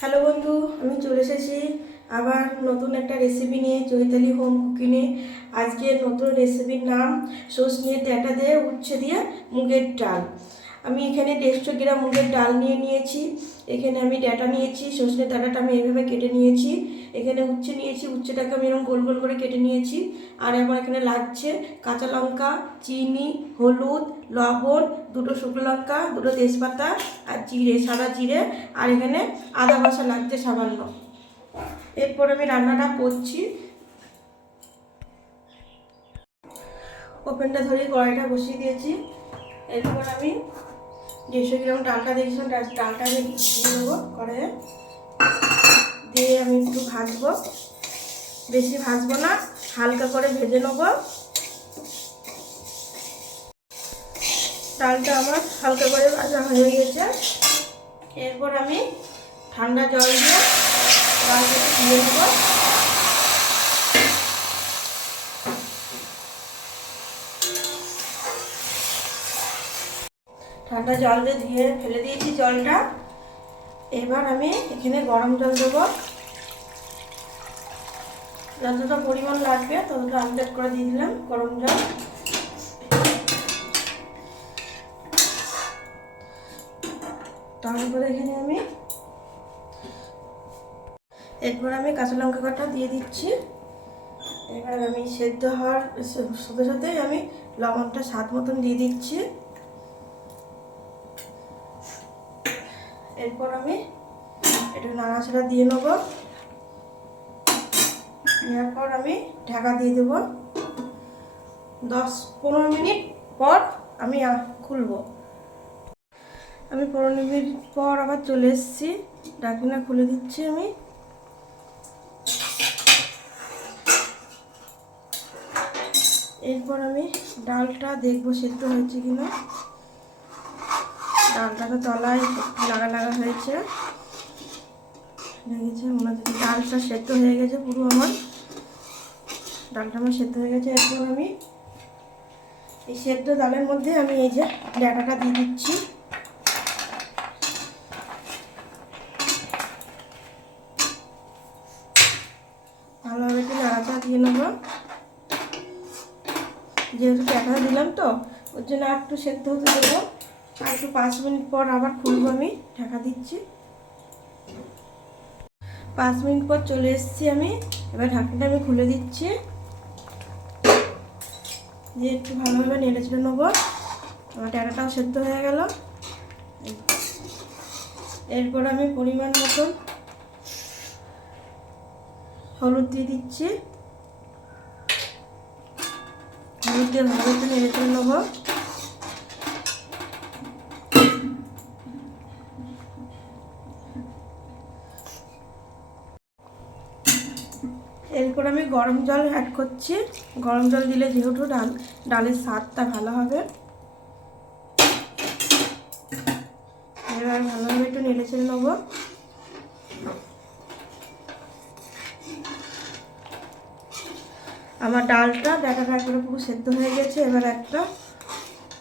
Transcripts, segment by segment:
Hello বন্ধু, আমি চলে এসেছি আবার নতুন একটা রেসিপি নিয়ে চৈতালি হোম কুকিংয়ে। আজকে নতুন রেসিপির নাম সজনে ডাঁটা দিয়ে উচ্ছে দিয়ে মুগের ডাল। আমি এখানে 150 গ্রাম মুগের ডাল নিয়ে নিয়েছি। এখানে আমি ডাঁটা নিয়েছি, সজনে ডাঁটাটা আমি এইভাবে কেটে নিয়েছি। এখানে উচ্ছে নিয়েছি, উচ্ছেটাকে আমি এরকম গোল গোল করে কেটে নিয়েছি। আর আমার এখানে লাগছে কাঁচা লঙ্কা, চিনি, হলুদ, লবণ, দুটো শুকনো লঙ্কা, দুটো তেজপাতা আর জিরে, সাদা জিরে। আর এখানে আদা বাটা লাগছে সামান্য। এরপর আমি রান্নাটা করছি। ওভেনটা ধরে কড়াইটা বসিয়ে দিয়েছি। এরপর আমি 150 গ্রাম ডালটা দিয়েছিলাম, ডালটা আমি দিয়ে দেবো কড়াইয়ে। দিয়ে আমি একটু ভাজবো, বেশি ভাজবো না, হালকা করে ভেজে নেবো। ডালটা আমার হালকা করে ভাজা হয়ে গেছে। এরপর আমি ঠান্ডা জল দিয়ে ডালটা ধুয়ে নেবো। ঠান্ডা জল দিয়ে ধুয়ে ফেলে দিয়েছি জলটা। এবার আমি এখানে গরম জল দেবো, যতটা পরিমাণ লাগবে ততটা আমি অ্যাড করে দিয়ে দিলাম গরম জল। তারপরে এখানে আমি কাঁচা লঙ্কা কাটা দিয়ে দিচ্ছি। এবার আমি সেদ্ধ হওয়ার সাথে সাথে আমি লবণটা স্বাদ মতন দিয়ে দিচ্ছি। এরপর আমি একটু নাড়াচাড়া দিয়ে নেবো। নেওয়ার পর আমি ঢাকা দিয়ে দেবো। 10-15 মিনিট পর আমি খুলবো। আমি 15 মিনিট পর আবার চলে এসেছি, ঢাকনা খুলে দিচ্ছি আমি। এরপর আমি ডালটা দেখবো সেদ্ধ হয়েছে কিনা। ডালটাকে তলায় লাগা লাগা হয়েছে, মনে হচ্ছে ডালটা সেদ্ধ হয়ে গেছে পুরো। ডালটা আমার সেদ্ধ হয়ে গেছে। এরপর আমি এই সেদ্ধ ডালের মধ্যে আমি এই যে ডাঁটাটা দিয়ে দিচ্ছি। ভালোভাবে একটু নাড়াচাড়া দিয়ে নেবো। যেহেতু ডাঁটা দিলাম তো ওর জন্য আর একটু সেদ্ধ হতে দেবো। আর একটু 5 মিনিট পর আবার খুলবো। আমি ঢাকা দিচ্ছি। 5 মিনিট পর চলে এসেছি আমি। এবার ঢাকনাটা আমি খুলে দিচ্ছি, দিয়ে একটু ভালোভাবে নেড়ে চেড়ে নেবো। আমার ডাঁটাটাও সেদ্ধ হয়ে গেল। এরপর আমি পরিমাণ মতন হলুদ দিয়ে দিচ্ছি। হলুদ দিয়ে ভালো করে নেড়ে চেড়ে নেবো। এরপর আমি গরম জল অ্যাড করছি। গরম জল দিলে যেহেতু ডালের স্বাদটা ভালো হবে। এবার ভালোভাবে একটু নেড়ে চেড়ে নেবো। আমার ডালটা ডাঁটাটা করে পুরো সেদ্ধ হয়ে গেছে। এবার একটা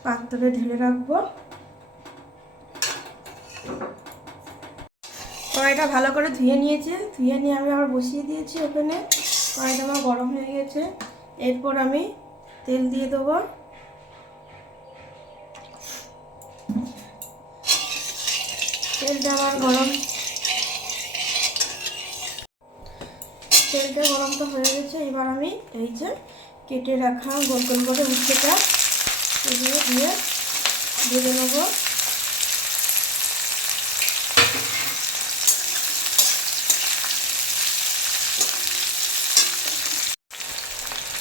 পাত্রে ঢেলে রাখবো। কড়াইটা ভালো করে ধুয়ে নিয়েছে, ধুয়ে নিয়ে আমি আবার বসিয়ে দিয়েছি ওখানে। কড়াইটা আমার গরম হয়ে গেছে। এরপর আমি তেল দিয়ে দেবো। তেলটা গরম তো হয়ে গেছে। এবার আমি এই যে কেটে রাখা গোল গোল করে উচ্ছেটা দিয়ে ভেজে নেবো।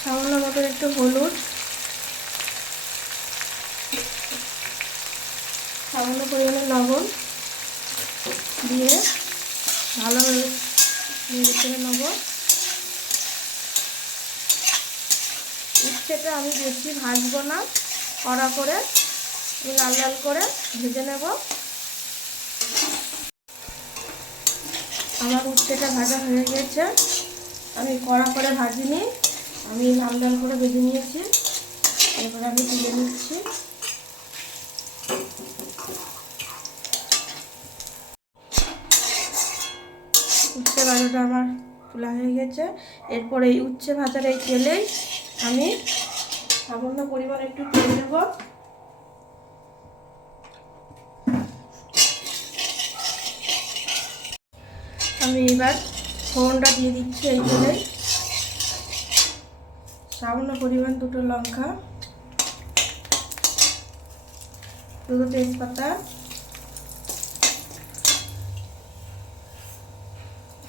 সামান্য মতন একটু হলুদ, সামান্য পরিমাণে লবণ দিয়ে ভালোভাবে নেড়ে চেড়ে নেবো। উচ্ছেটা আমি বেশি ভাজবো না, কড়া করে আমি লাল লাল করে ভেজে নেব। আমার উচ্ছেটা ভাজা হয়ে গেছে। আমি কড়া করে ভাজিনি, আমি লাল লাল করে ভেজে নিয়েছি। এরপরে আমি তুলে নিচ্ছি। ভাজাটা আমার তোলা হয়ে গেছে। এরপর এই উচ্ছে ভাজার এই তেলেই আমি সামান্য পরিমাণ একটু তেল দেবো। আমি এবার ফোড়নটা দিয়ে দিচ্ছি এই তেলেই। সামান্য পরিমাণ দুটো লঙ্কা, দুটো তেজপাতা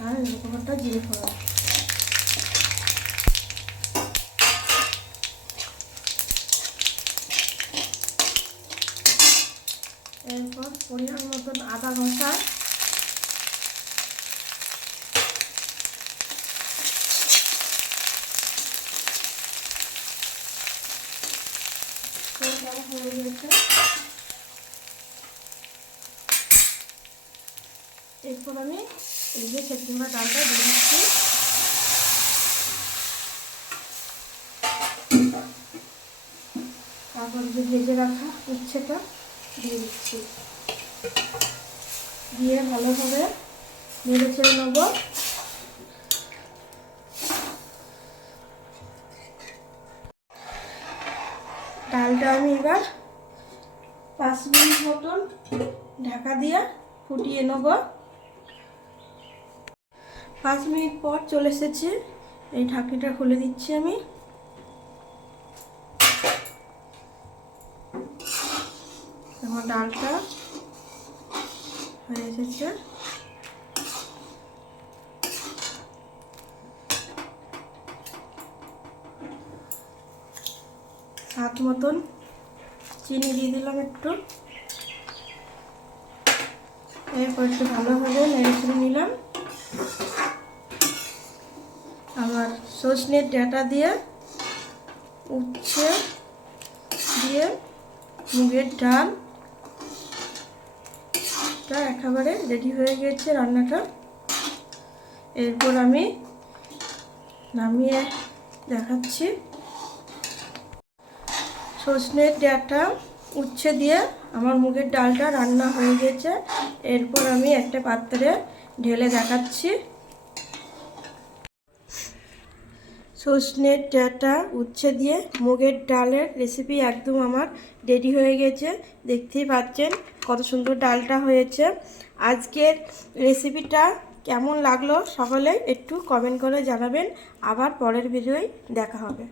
আর এরকমটা জিরে ফোড়ন। এরপর পরিমাণ মতন আদা ঘষা, এরপর আমি এই যে সেদ্ধ ডালটা দিয়ে দিচ্ছি। তারপর যে ভেজে রাখা উচ্ছেটা দিয়ে দিচ্ছি, দিয়ে ভালোভাবে নেড়ে ছেড়ে নেব। ডালটা আমি এবার 5 মিনিট মতন ঢাকা দিয়ে ফুটিয়ে নেব। 5 মিনিট পর চলে এসেছে, এই ঢাকনিটা খুলে দিচ্ছি আমি। আমার ডালটা হয়ে এসেছে। স্বাদ মতন চিনি দিয়ে দিলাম একটু। এরপর একটু ভালোভাবে নেড়ে চেড়ে নিলাম। আবার সজনের ডাঁটা দিয়ে উচ্ছে দিয়ে মুগের ডালটা একেবারে রেডি হয়ে গেছে রান্নাটা। এরপর আমি নামিয়ে দেখাচ্ছি। সজনের ডাঁটা উচ্ছে দিয়ে আমার মুগের ডালটা রান্না হয়ে গেছে। এরপর আমি একটা পাত্রে ঢেলে দেখাচ্ছি। সজনের ডাঁটা উচ্ছে দিয়ে মুগের ডালের রেসিপি একদম আমার রেডি হয়ে গেছে। দেখতেই পাচ্ছেন কত সুন্দর ডালটা হয়েছে। আজকের রেসিপিটা কেমন লাগলো সকলে একটু কমেন্ট করে জানাবেন। আবার পরের ভিডিওয় দেখা হবে।